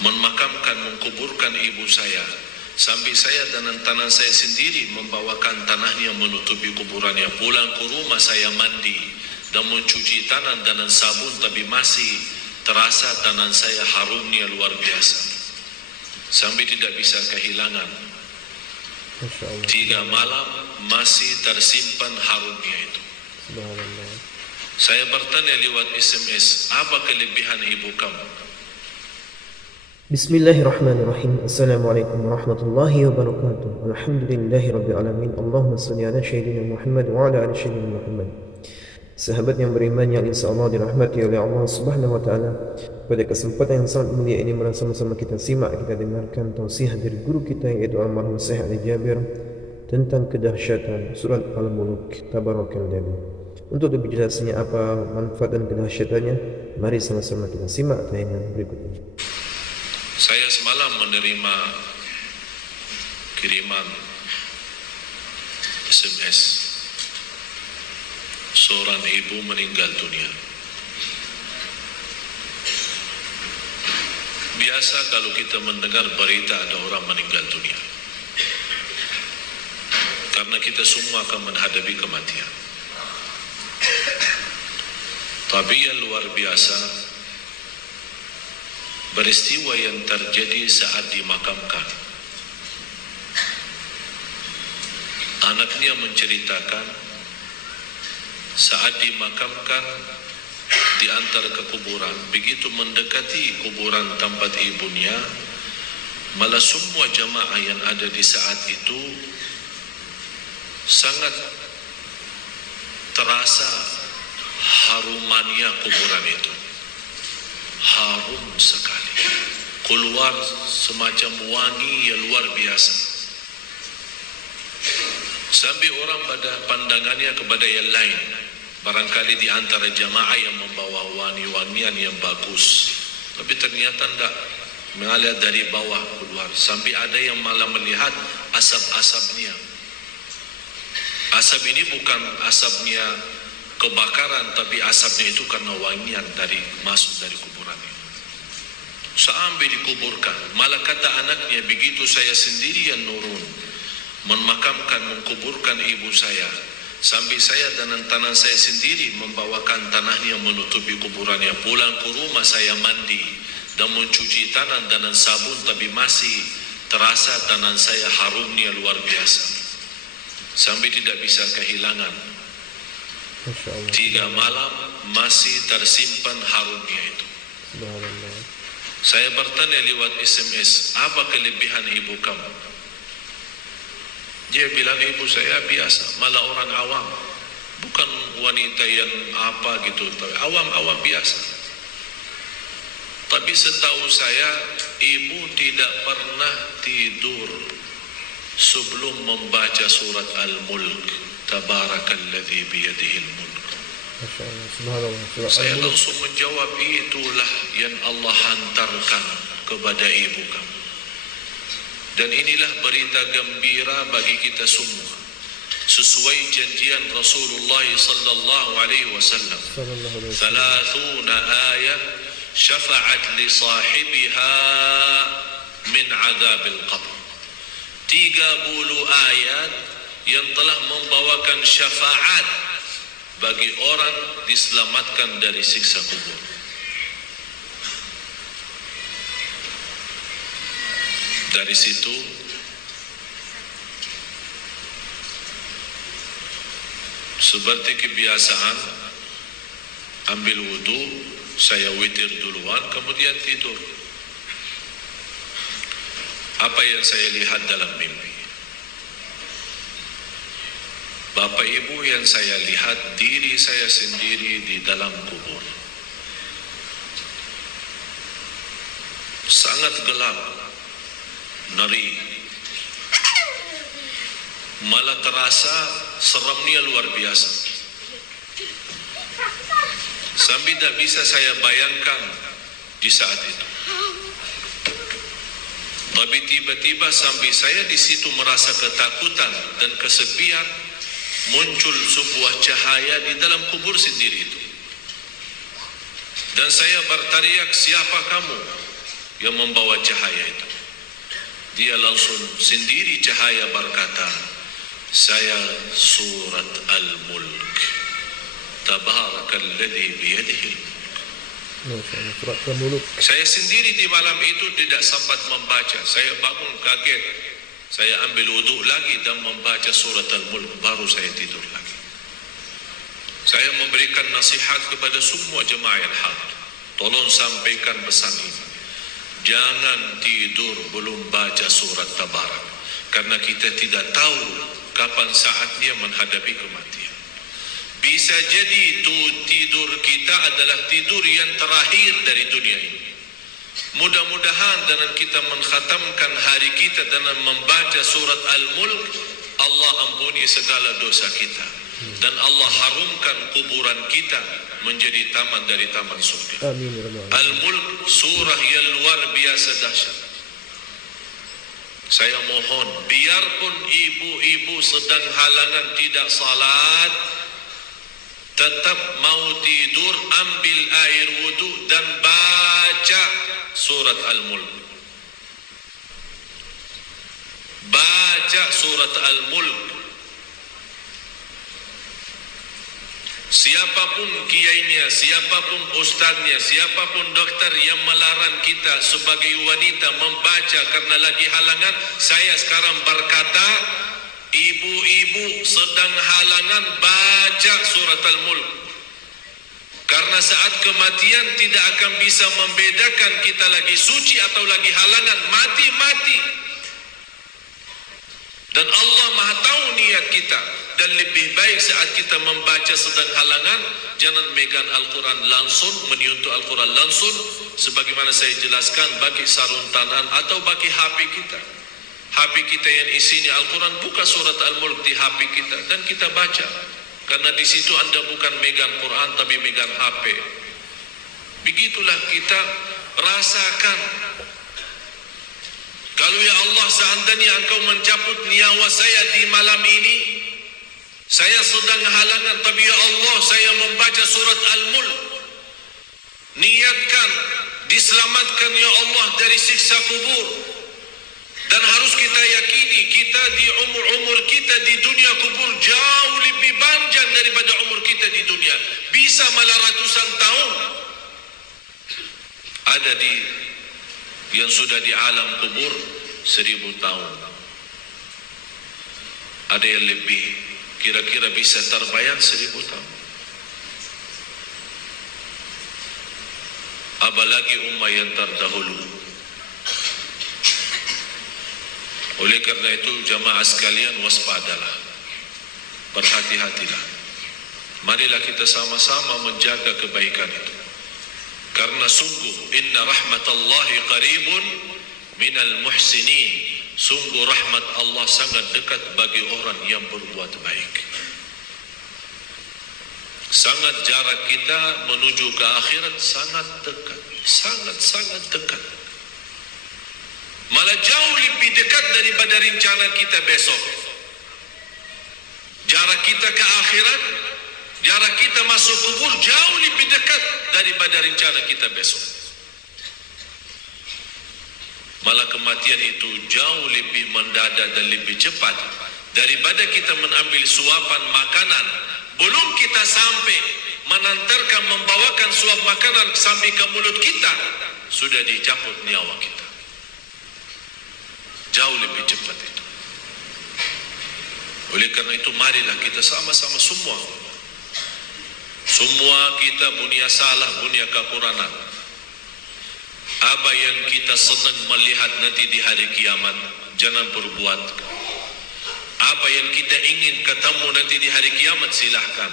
memakamkan, mengkuburkan ibu saya, sambil saya dan tangan saya sendiri membawakan tanahnya menutupi kuburannya. Pulang ke rumah saya mandi dan mencuci tangan dengan sabun, tapi masih terasa tangan saya harumnya luar biasa, sampai tidak bisa kehilangan. 3 malam masih tersimpan harumnya itu. Saya bertanya lewat SMS, apa kelebihan ibu kamu? Bismillahirrahmanirrahim. Assalamualaikum warahmatullahi wabarakatuh. Alhamdulillahi rabbil alamin. Allahumma salli ala sayyidina Muhammad wa ala ali sayyidina Muhammad. Sahabat yang beriman yang insyaallah dirahmati oleh Allah Subhanahu wa taala, pada kesempatan yang sangat mulia ini mari sama-sama kita simak, kita dengarkan tausiah dari guru kita yaitu almarhum Syekh Ali Jabir tentang kedahsyatan surat Al-Mulk Tabarakalladzi. Untuk lebih jelasnya apa manfaat dan kedahsyatannya, mari sama-sama kita simak tayangan berikut ini. Saya semalam menerima kiriman SMS, seorang ibu meninggal dunia. Biasa kalau kita mendengar berita ada orang meninggal dunia, karena kita semua akan menghadapi kematian. Tapi yang luar biasa, peristiwa yang terjadi saat dimakamkan. Anaknya menceritakan saat dimakamkan di antara kekuburan, begitu mendekati kuburan tempat ibunya, malah semua jamaah yang ada di saat itu sangat terasa harumannya kuburan itu. Harum sekali, keluar semacam wangi yang luar biasa, sampai orang pada pandangannya kepada yang lain, barangkali di antara jamaah yang membawa wangi-wangian yang bagus, tapi ternyata tidak, mengalir dari bawah keluar, sampai ada yang malah melihat asap-asapnya. Asap ini bukan asapnya kebakaran, tapi asapnya itu karena wangian dari masuk dari kuburan itu. Sampai dikuburkan, malah kata anaknya, begitu saya sendiri yang nurun memakamkan, mengkuburkan ibu saya, sampai saya dan tangan saya sendiri membawakan tanahnya menutupi kuburannya. Pulang ke rumah saya mandi dan mencuci tangan dengan sabun, tapi masih terasa tangan saya harumnya luar biasa, sampai tidak bisa kehilangan. 3 malam masih tersimpan harumnya itu. Saya bertanya lewat SMS, apa kelebihan ibu kamu? Dia bilang, ibu saya biasa, malah orang awam, bukan wanita yang apa gitu, awam-awam biasa. Tapi setahu saya, ibu tidak pernah tidur sebelum membaca surat Al-Mulk, Tabarakalladzi biyadihil mulk. Saya langsung menjawab, itulah yang Allah hantarkan kepada ibu kamu. Dan inilah berita gembira bagi kita semua, sesuai janjian Rasulullah sallallahu alaihi wasallam. 30 ayat syafa'at li sahibiha min azabil qabr. 30 ayat yang telah membawakan syafaat bagi orang diselamatkan dari siksa kubur. Dari situ seperti kebiasaan, ambil wudu, saya witir duluan, kemudian tidur. Apa yang saya lihat dalam mimpi? Bapak Ibu, yang saya lihat diri saya sendiri di dalam kubur. Sangat gelap, ngeri, malah terasa seramnya luar biasa, sampai tidak bisa saya bayangkan di saat itu. Tapi tiba-tiba sampai saya di situ merasa ketakutan dan kesepian, muncul sebuah cahaya di dalam kubur sendiri itu. Dan saya berteriak, siapa kamu? yang membawa cahaya itu. Dia langsung sendiri cahaya berkata, saya surat Al-Mulk. Tabarakalladzi biyadihi. Surat Al-Mulk. Saya sendiri di malam itu tidak sempat membaca. Saya bangun kaget. Saya ambil wudhu lagi dan membaca surat Al-Mulk. Baru saya tidur lagi. Saya memberikan nasihat kepada semua jemaah yang hadir. Tolong sampaikan pesan ini. Jangan tidur belum baca surat Tabarak. Karena kita tidak tahu kapan saatnya menghadapi kematian. Bisa jadi tidur kita adalah tidur yang terakhir dari dunia ini. Mudah-mudahan dengan kita mengkhatamkan hari kita dengan membaca surat Al-Mulk, Allah ampuni segala dosa kita. Dan Allah harumkan kuburan kita menjadi taman dari taman surga. Amin ya rabbal alamin. Al-Mulk surah yang luar biasa dahsyat. Saya mohon, biarpun ibu-ibu sedang halangan tidak salat, tetap mau tidur, ambil air wudu dan baca surat Al-Mulk. Baca surat Al-Mulk. Siapapun kiainya, siapapun ustaznya, siapapun dokter yang melarang kita sebagai wanita membaca karena lagi halangan, saya sekarang berkata, ibu-ibu sedang halangan, baca surat Al-Mulk. Karena saat kematian tidak akan bisa membedakan kita lagi suci atau lagi halangan, mati-mati. Dan Allah Maha tahu niat kita. Dan lebih baik saat kita membaca sedang halangan, jangan megang Al-Quran langsung, menyentuh Al-Quran langsung, sebagaimana saya jelaskan, bagi sarung tangan atau bagi HP kita. HP kita yang isinya Al-Quran, buka surat Al-Mulk di HP kita dan kita baca. Karena di situ Anda bukan megang Quran tapi megang HP. Begitulah kita rasakan. Kalau ya Allah, seandainya Engkau mencabut nyawa saya di malam ini, saya sedang halangan, tapi ya Allah, saya membaca surat Al-Mulk. Niatkan diselamatkan ya Allah dari siksa kubur. Dan harus kita yakini, kita di umur kita di dunia kubur jauh lebih panjang daripada umur kita di dunia. Bisa malah ratusan tahun. Ada yang sudah di alam kubur 1000 tahun. Ada yang lebih, kira-kira bisa terbayang 1000 tahun. Apalagi umat yang terdahulu. Oleh karena itu jamaah sekalian, waspadalah, berhati-hatilah. Marilah kita sama-sama menjaga kebaikan itu. Karena sungguh inna rahmatallahi qaribun minal muhsinin. Sungguh rahmat Allah sangat dekat bagi orang yang berbuat baik. Sangat jarak kita menuju ke akhirat sangat dekat, sangat dekat. Malah jauh lebih dekat daripada rencana kita besok. Jarak kita ke akhirat, jarak kita masuk kubur jauh lebih dekat daripada rencana kita besok. Malah kematian itu jauh lebih mendadak dan lebih cepat daripada kita mengambil suapan makanan. Belum kita sampai menantarkan, membawakan suap makanan sampai ke mulut kita, sudah dicabut nyawa kita. Jauh lebih cepat itu. Oleh karena itu marilah kita sama-sama semua kita punya salah, punya kekurangan. Apa yang kita senang melihat nanti di hari kiamat, jangan perbuat. Apa yang kita ingin ketemu nanti di hari kiamat, silahkan.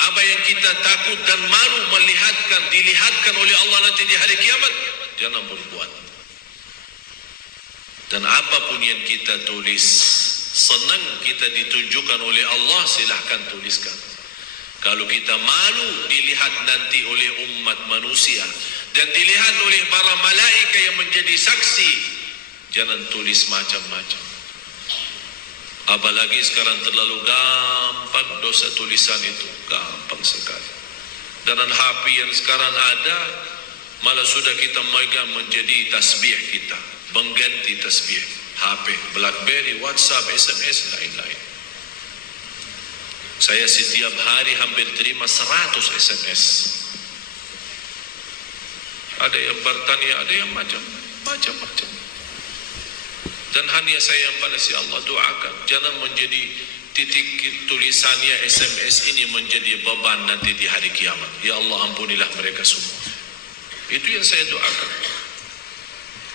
Apa yang kita takut dan malu dilihatkan oleh Allah nanti di hari kiamat, jangan berbuat. Dan apapun yang kita tulis, senang kita ditunjukkan oleh Allah, silahkan tuliskan. Kalau kita malu dilihat nanti oleh umat manusia dan dilihat oleh para malaikat yang menjadi saksi, jangan tulis macam-macam. Apalagi sekarang terlalu gampang dosa tulisan itu, gampang sekali. Dan HP yang sekarang ada, Malah sudah kita megang menjadi tasbih kita, mengganti tasbih HP, BlackBerry, WhatsApp, SMS, lain-lain. Saya setiap hari hampir terima 100 SMS. Ada yang bertanya, ada yang macam-macam. Dan hanya saya yang balas, ya Allah doakan, jangan menjadi titik tulisannya SMS ini menjadi beban nanti di hari kiamat. Ya Allah ampunilah mereka semua. Itu yang saya doakan.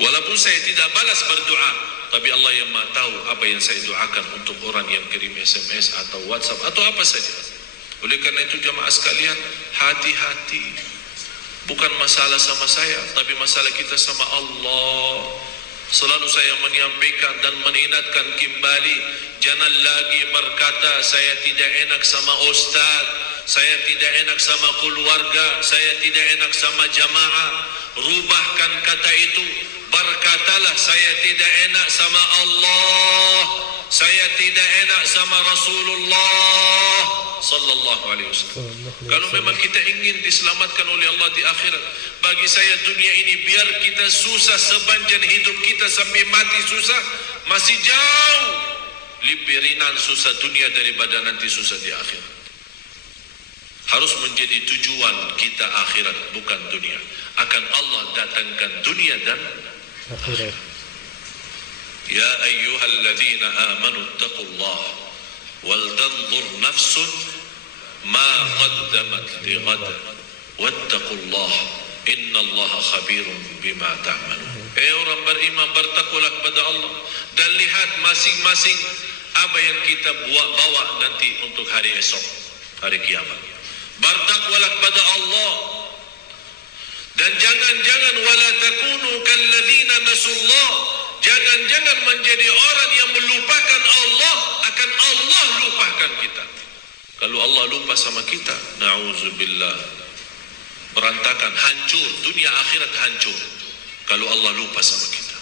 Walaupun saya tidak balas berdoa, tapi Allah yang Maha tahu apa yang saya doakan untuk orang yang kirim SMS atau WhatsApp atau apa saja. Oleh karena itu jamaah sekalian, hati-hati. Bukan masalah sama saya, tapi masalah kita sama Allah. Selalu saya menyampaikan dan mengingatkan kembali, jangan lagi berkata saya tidak enak sama ustaz, saya tidak enak sama keluarga, saya tidak enak sama jamaah. Rubahkan kata itu, berkatalah saya tidak enak sama Allah, saya tidak enak sama Rasulullah sallallahu alaihi wasallam. Kalau memang kita ingin diselamatkan oleh Allah di akhirat, bagi saya dunia ini biar kita susah sepanjang hidup kita sampai mati susah, masih jauh lebih ringan susah dunia daripada nanti susah di akhirat. Harus menjadi tujuan kita akhirat, bukan dunia. Akan Allah datangkan dunia dan akhirat. Ya ayyuhalladzina amanu taqullah wal tanzur nafsun ma qaddamat lighad wattaqullah innallaha khabirun bima ta'malun. Orang beriman, bertakwalah kepada Allah dan lihat masing-masing apa yang kita bawa nanti untuk hari esok, hari kiamat. Bertakwalah kepada Allah dan jangan wala takunu kalladzina nasullah, jangan menjadi orang yang melupakan Allah, akan Allah lupakan kita. Kalau Allah lupa sama kita, na'udzubillah, berantakan, hancur, dunia akhirat hancur kalau Allah lupa sama kita.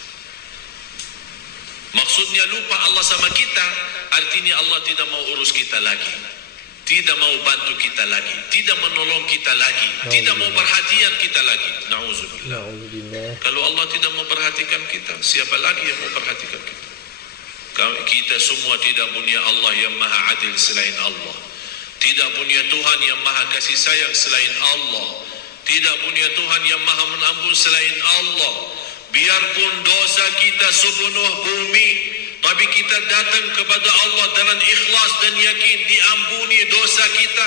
Maksudnya lupa Allah sama kita, artinya Allah tidak mau urus kita lagi, tidak mau bantu kita lagi, tidak menolong kita lagi, tidak mau perhatian kita lagi. Na'udzubillah. Kalau Allah tidak mau perhatikan kita, siapa lagi yang mau perhatikan kita? Kita semua tidak punya Allah yang maha adil selain Allah, tidak punya Tuhan yang maha kasih sayang selain Allah, tidak punya Tuhan yang maha menampun selain Allah. Biarpun dosa kita sepenuh bumi, tapi kita datang kepada Allah dengan ikhlas dan yakin diampuni dosa kita,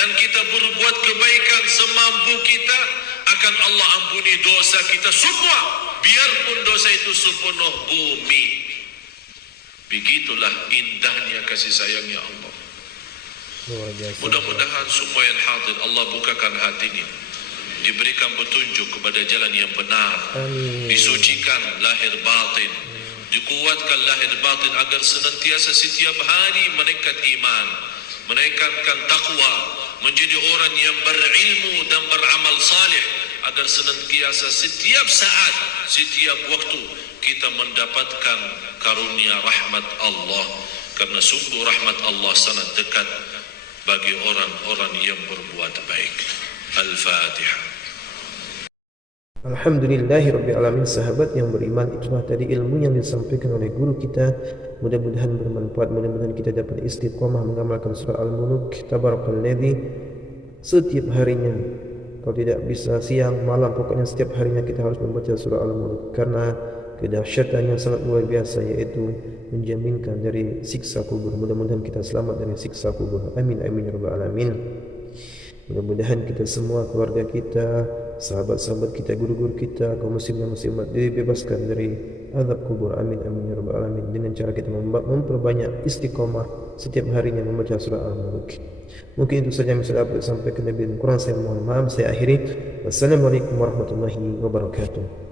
dan kita berbuat kebaikan semampu kita, akan Allah ampuni dosa kita semua, biarpun dosa itu sepenuh bumi. Begitulah indahnya kasih sayangnya Allah. Mudah-mudahan semua yang hadir Allah bukakan hatinya, diberikan petunjuk kepada jalan yang benar. Amin. Disucikan lahir batin, dikuatkan lahir batin agar senantiasa setiap hari meningkat iman, meningkatkan takwa, menjadi orang yang berilmu dan beramal saleh, agar senantiasa setiap saat, setiap waktu kita mendapatkan karunia rahmat Allah, karena sungguh rahmat Allah sangat dekat bagi orang-orang yang berbuat baik. Al-Fatihah. Alhamdulillahirabbil alamin. Sahabat yang beriman, itulah tadi ilmu yang disampaikan oleh guru kita. Mudah-mudahan bermanfaat, mudah-mudahan kita dapat istiqomah mengamalkan surah Al-Mulk. Tabarakalladzi, setiap harinya, kalau tidak bisa siang malam, pokoknya setiap harinya kita harus membaca surah Al-Mulk, karena kedahsyatan yang sangat luar biasa, yaitu menjaminkan dari siksa kubur. Mudah-mudahan kita selamat dari siksa kubur. Amin amin ya rabbal alamin. Mudah-mudahan kita semua, keluarga kita, sahabat-sahabat kita, guru-guru kita, kaum muslim dan muslimat dibebaskan dari azab kubur. Amin amin ya rabbal alamin. Dengan cara kita memperbanyak istiqomah setiap harinya membaca surah Al-Mulk. Mungkin itu saja yang bisa dapat sampaikan. Kurang saya mohon maaf. Saya akhiri. Wassalamualaikum warahmatullahi wabarakatuh.